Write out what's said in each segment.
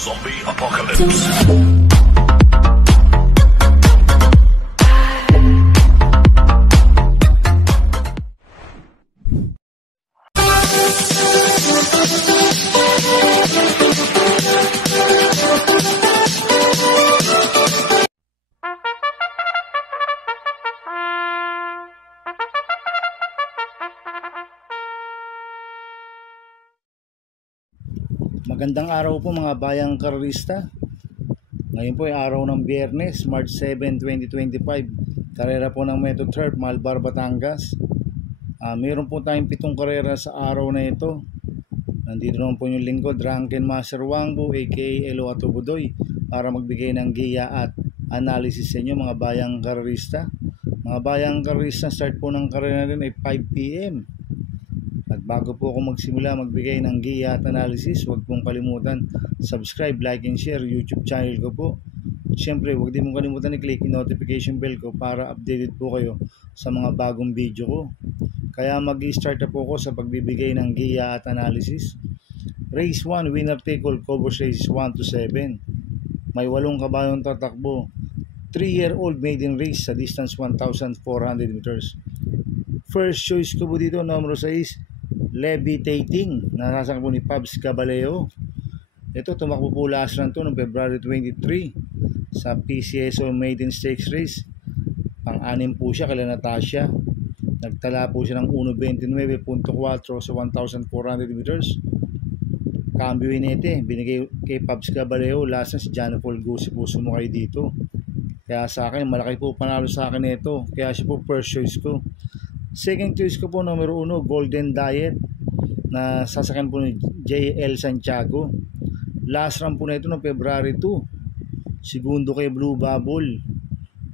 Zombie Apocalypse. Magandang araw po mga bayang karerista. Ngayon po ay araw ng Biyernes, March 7, 2025. Karera po ng Metro Turf, Malbar, Batangas. Mayroon po tayong 7 karera sa araw na ito. Nandito naman po yung lingkod, Drunken Master Wangbo aka Elo Atubudoy, para magbigay ng giya at analysis sa inyo mga bayang karerista. Mga bayang karerista, start po ng karera rin ay 5 PM. At bago po ako magsimula magbigay ng giya at analysis, huwag pong kalimutan subscribe, like, and share YouTube channel ko po. At syempre, huwag din mong kalimutan i-click yung notification bell ko para updated po kayo sa mga bagong video ko. Kaya mag-start na po ako sa pagbibigay ng giya at analysis. Race 1, winner take all, covers races 1 to 7. May 8 kabayong tatakbo. 3-year-old maiden race sa distance 1,400 meters. First choice ko po dito, numero 6, Levitating, nasasakay po ni Pabs Caballero. Ito, tumakbo po last run to noong February 23 sa PCSO Maiden Stakes Race. Pang-anim po siya kay Natasha. Nagtala po siya ng 1.29.4 sa 1,400 meters. Cambio Inete, binigay kay Pabs Caballero. Last run si John Paul Gusi po sumakay dito. Kaya sa akin, malaki po panalo sa akin ito. Kaya siya po first choice ko. Second choice ko po, numero 1, Golden Diet, na sasakyan po ni JL Santiago. Last run po na ito noong February 2. Segundo kay Blue Bubble.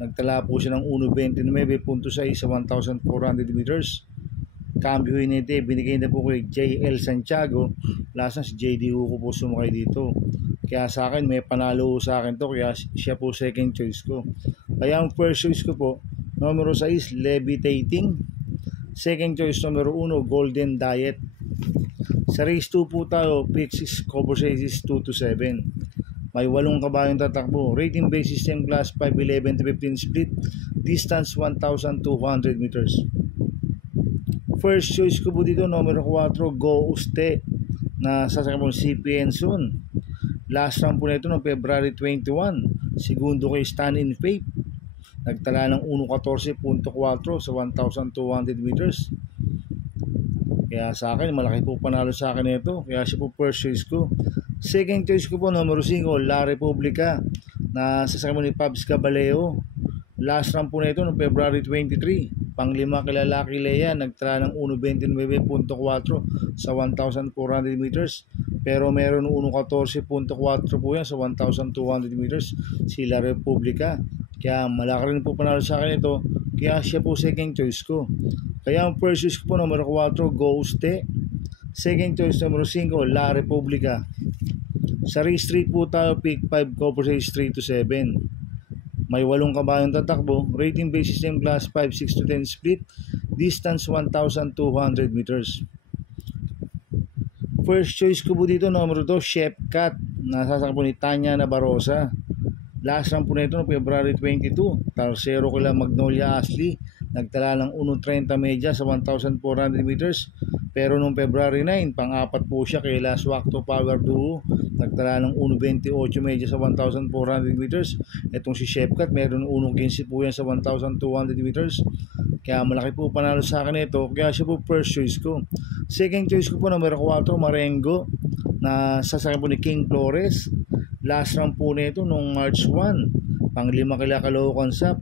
Nagtala po siya ng 1.29.6 sa 1,400 meters. Cambio Inete, binigay na po kay JL Santiago. Last run si JD Hugo po sumakay dito. Kaya sa akin, may panalo sa akin to, kaya siya po second choice ko. Kaya ang first choice ko po, numero 6, Levitating. Second choice, numero 1, Golden Diet. Sa race 2 po tayo, pick 6, cover races 2 to 7. May 8 kabayong tatakbo. Rating based system, class 5, 11 to 15 split. Distance 1,200 meters. First choice ko po dito, numero 4, Go Uste, na sasakyan po CPN soon. Last run po na ito noong February 21. Segundo kay Stand in Faith. Nagtala ng 1.14.4 sa 1,200 meters. Kaya sa akin, malaki po panalo sa akin ito. Kaya siya po first choice ko. Second choice ko po, numero 5, La Republica, na sasakyan mo ni Pabs Caballero. Last run po na ito noong February 23. Pang-5 kay Lalaki Lea, nagtala ng 1.29.4 sa 1,400 meters. Pero meron 1.14.4 po yan sa 1,200 meters. Si La Republica. Kaya malaki rin po panalo sa akin ito. Kaya siya po second choice ko. Kaya ang first choice ko po, numero 4, Ghoste. Second choice, numero 5, La Republica. Sa race 3 po tayo, pick 5, cover race 3 to 7. May 8 kabayong tatakbo. Rating based system, class 5, 6 to 10 split. Distance 1,200 meters. First choice ko po dito, numero 2, Chef Cat. Nasasakay po ni Tanya Nabarosa. Last run po na ito noong February 22. Tarsero kila Magnolia Ashley. Nagtala ng 1.30 media sa 1,400 meters. Pero noong February 9, pang-apat po siya kay Last Wakto Power Duo. Nagtala ng 1.28 media sa 1,400 meters. Itong si Shepcat, meron 1.15 po yan sa 1,200 meters. Kaya malaki po panalo sa akin ito. Kaya siya po first choice ko. Second choice ko po, numero 4, Marengo, na sasakyan po ni King Flores. Last run po nito nung March 1, pang-5 kila Caloocan Sap.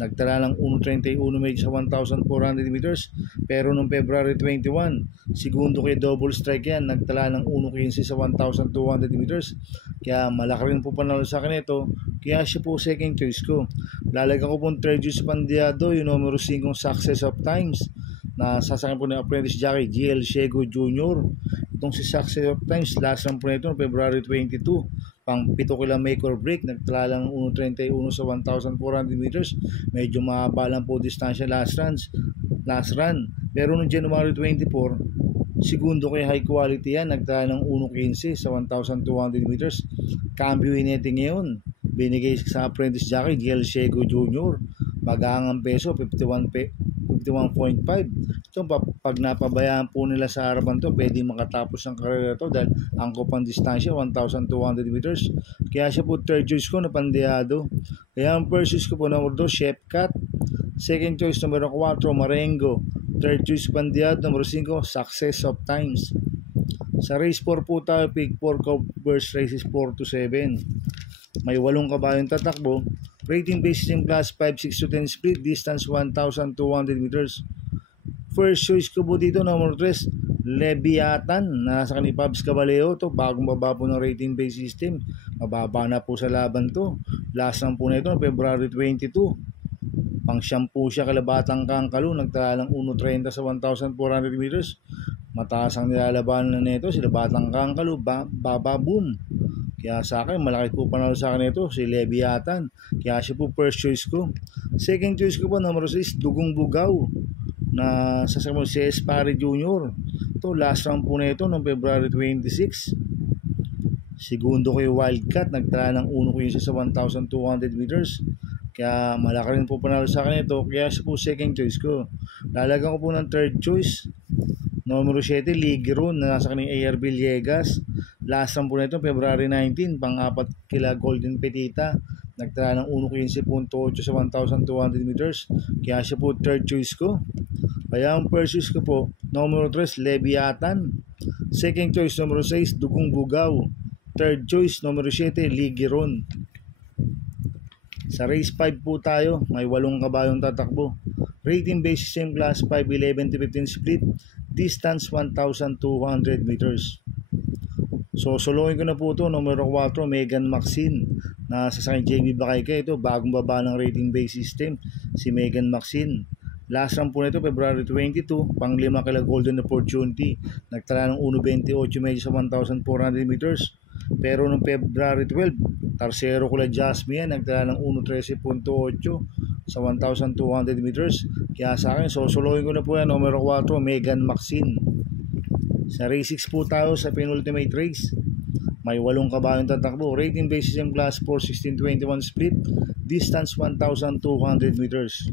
Nagtala ng 1.31 media sa 1,400 meters. Pero nung February 21, segundo kay Double Strike yan, nagtala ng 1.15 sa 1,200 meters. Kaya malaki rin po panalo sa akin ito. Kaya siya po second choice ko. Lalagyan ko po third choice Pandiado, yung numero 5, Success of Times, na sasakyan po ng apprentice jockey GL Shego Jr. Itong si Success of Times, last run po nito February 22. Pang 7 kila make or break, nagtala lang 1.31 sa 1,400 meters. Medyo mahaba lang po distansya last run. Pero noong January 24, Segundo kay high quality yan, nagtala ng 1.15 sa 1,200 meters. Cambio Inete ngayon, binigay sa apprentice jockey Giel Shego Jr. Magangang peso, 51.5. Ito, pag napabayaan po nila sa harapan to, pwede makatapos ang karera to dahil angkop ang distansya, 1,200 meters. Kaya siya po third choice ko na Pandeado. Kaya ang first choice ko po number 2, Chef Cat. Second choice number 4, Marengo. Third choice Pandeado. Number 5, Success of Times. Sa race 4 po tayo, pick 4 covers races 4 to 7. May 8 kabayong tatakbo. Rating based in class 5, 6 to 10 split. Distance 1,200 meters. First choice ko po dito, number 3, Leviathan. Nasa kanil Pabs Caballero to. Bagong baba po ng rating based system. Mababa na po sa laban to. Last lang po na ito, February 22. Pang shampoo siya kalabatang Kangkalu, nagtala ng 1.30 sa 1,400 meters. Mataas ang nilalabanan na nito, sila Batang Kangkalu, Baba Boom. Kaya sa akin, malaki po panalo sa akin ito, si Leviathan. Kaya siya po first choice ko. Second choice ko po, number 6, Dugong Bugaw, na sasama si Espari Jr. Ito, last round po na ito, noong February 26. Segundo ko yung Wildcat, nagtala ng 1.15 sa 1,200 meters. Kaya malaki rin po panalo sa akin ito. Kaya siya po second choice ko. Lalagyan ko po ng third choice. Numero 7, Ligeron na nasa kaning AR Villegas. Last round po na ito, February 19. Pang-apat kila Golden Petita. Nagtala ng 1.15.8 sa 1,200 meters. Kaya siya po third choice ko. Kaya ang first choice ko po, numero 3, Leviathan. Second choice, numero 6, Dugong Bugaw. Third choice, numero 7, Ligeron. Sa race 5 po tayo, may 8 kabayong tatakbo. Rating basis same class 5, 11 to 15 split. Distance 1,200 meters. So soloin ko na po ito, numero 4, Megan Maxine. Nasa sa JB Bakayka ito, bagong baba ng rating base system, si Megan Maxine. Last round po nito, February 22, pang-5 kila Golden Opportunity. Nagtala ng 1.28 medyo sa 1,400 meters. Pero noong February 12, Tarsero kula Jasmine, nagtala ng 1.13.8 sa 1,200 meters. Kaya sa akin, sosolohin ko na po yan, numero 4, Megan Maxine. Sa race 6 po tayo sa penultimate race. May 8 kabayong tatakbo. Rating basis in class 4, 16-21 split. Distance 1,200 meters.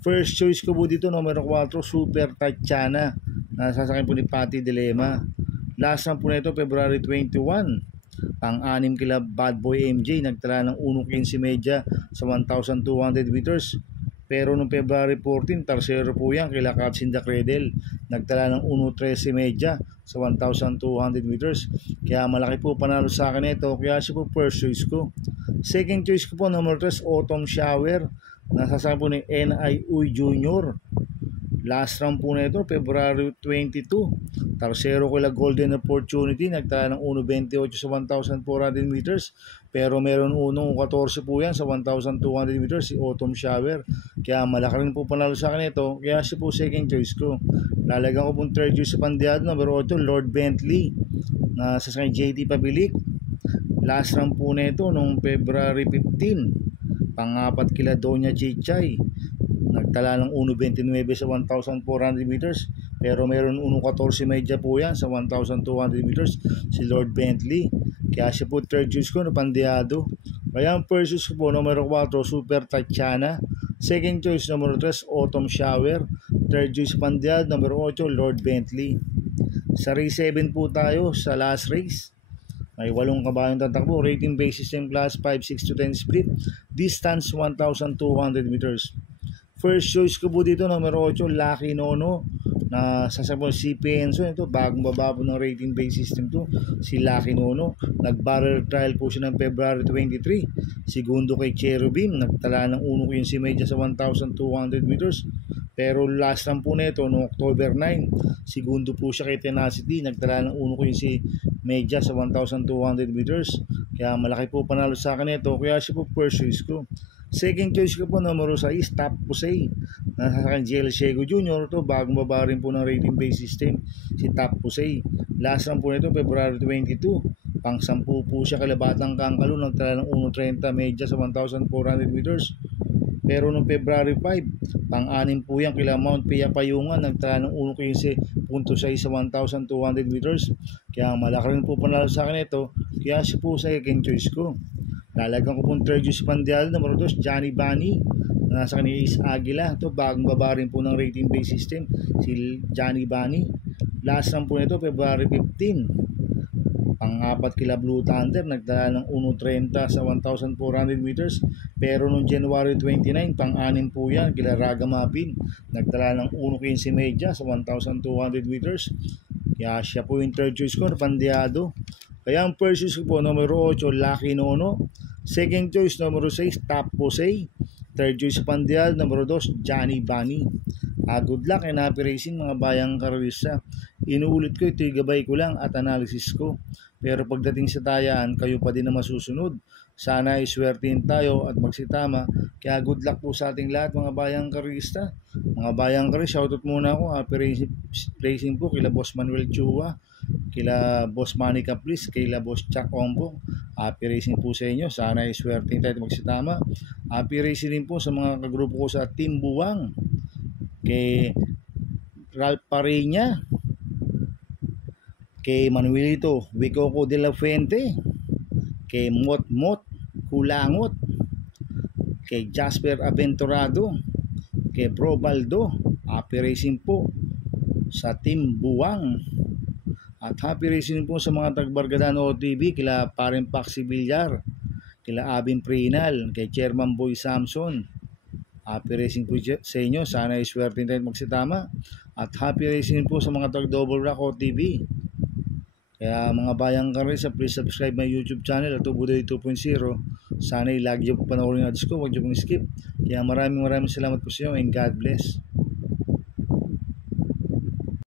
First choice ko po dito, numero 4, Super Tatiana. Nasasakyan po ni Patty Dilema. Last round po na ito, February 21. Pang-6 kila Bad Boy MJ, nagtala ng 1.15 medya sa 1,200 meters. Pero noong February 14, Tarsero po yan kila Katsinda Credel. Nagtala ng 1.13 medya sa 1,200 meters. Kaya malaki po panalo sa akin ito. Kaya siya po first choice ko. Second choice ko po, number 3, Autumn Shower. Nasasakyan po ni N.I. Uy Jr. Last round po na ito, February 22. Tarsero kila Golden Opportunity, nagtala ng 1.28 sa 1,400 meters. Pero meron 1.14 po yan sa 1,200 meters, si Autumn Shower. Kaya malaki rin po panalo sa akin ito. Kaya siya po second choice ko. Lalagyan ko pong third choice sa Pandeado, number 8, Lord Bentley. Nasa sa JT Pabilik. Last round po na ito, noong February 15. Pang-4 kila Doña Chichay. Nagtala ng 1.29 sa 1,400 meters. Pero meron 1.14 medya po yan sa 1,200 meters, si Lord Bentley. Kaya siya po third choice ko na Pandeado. Kaya ang first choice ko po, numero 4, Super Tatiana. Second choice, numero 3, Autumn Shower. Third choice Pandeado, numero 8, Lord Bentley. Sa race 7 po tayo, sa last race. May 8 kabayong tatakbo. Rating basis in class 5, 6 to 10 split. Distance 1,200 meters. First choice ko po dito, numero 8, Lucky Nono. Na sasabon si Penso. Ito, bagong baba po ng rating base system to, si Lucky Nono. Nag-barrel trial po siya ng February 23. Segundo kay Cherubim. Nagtala ng 1.15 medya sa 1,200 meters. Pero last round po na ito, noong October 9. Segundo po siya kay Tenacity. Nagtala ng 1.15 medya sa 1,200 meters. Kaya malaki po panalo sa akin ito. Kaya siya po first choice ko. Second choice ko po, numero 6, Top Pusey. Nasa akin Giel Shego Jr. Ito, bagong baba rin po ng rating base system, si Top Pusey. Last round po nito, February 22. Pang 10 po siya kalabatang Kangkalu. Nagtala ng 1.30 medya sa 1,400 meters. Pero noong February 5, pang-anim po yan kila Mount Pia Payungan, nagtala ng 1.15.6 sa 1,200 meters. Kaya malaki rin po panalo sa akin ito, kaya siya po sa second choice ko. Lalagyan ko pong third choice Pandial, numero 2, Johnny Bunny. Nasa kanila is Aguila. Ito, bagong baba rin po ng rating base system, si Johnny Bunny. Last lang po nito, February 15. Pang-apat kila Blue Thunder, nagdala ng 1.30 sa 1,400 meters. Pero noong January 29, pang-anim po yan, kila Raga Mapin, nagdala ng 1.15 media sa 1,200 meters. Kaya siya po yung third choice ko, Pandiado. Kaya ang first choice ko po, numero 8, Lucky Nono. Second choice, numero 6, Top Jose. Third choice Pandial, numero 2, Johnny Bunny. Good luck and happy racing mga bayang karalista. Inuulit ko, ito'y gabay ko lang at analysis ko. Pero pagdating sa tayaan, kayo pa din na masusunod. Sana ay swertein tayo at magsitama. Kaya good luck po sa ating lahat mga bayang karalista. Mga bayang karalista, shoutout muna ako. Happy racing po kila Boss Manuel Chua, kila Boss Manny Caplis, kila Boss Chuck Ombo. Happy racing po sa inyo. Sana ay swertein tayo at magsitama. Happy racing din po sa mga kagrupo ko sa Team Buwang. Kay Ralph Pareña, kay Manuelito Vicoco de la Fuente, kay Mot Kulangot, kay Jasper Aventurado, kay Bro Baldo. Happy racing po sa Team Buwang. At happy racing po sa mga tagbargadan OTV, kila Paren Paxi Villar, kila Abin Prinal, kay Chairman Boy Samson. Happy racing po sa inyo. Sana ay swerte tayo magsitama. At happy racing po sa mga tag-Double Rock OTV. Kaya mga bayang karisa, please subscribe my YouTube channel at Buday 2.0. Sana ay lagi po panoorin ang ads ko. Huwag niyo pong skip. Kaya maraming salamat po sa inyo and God bless.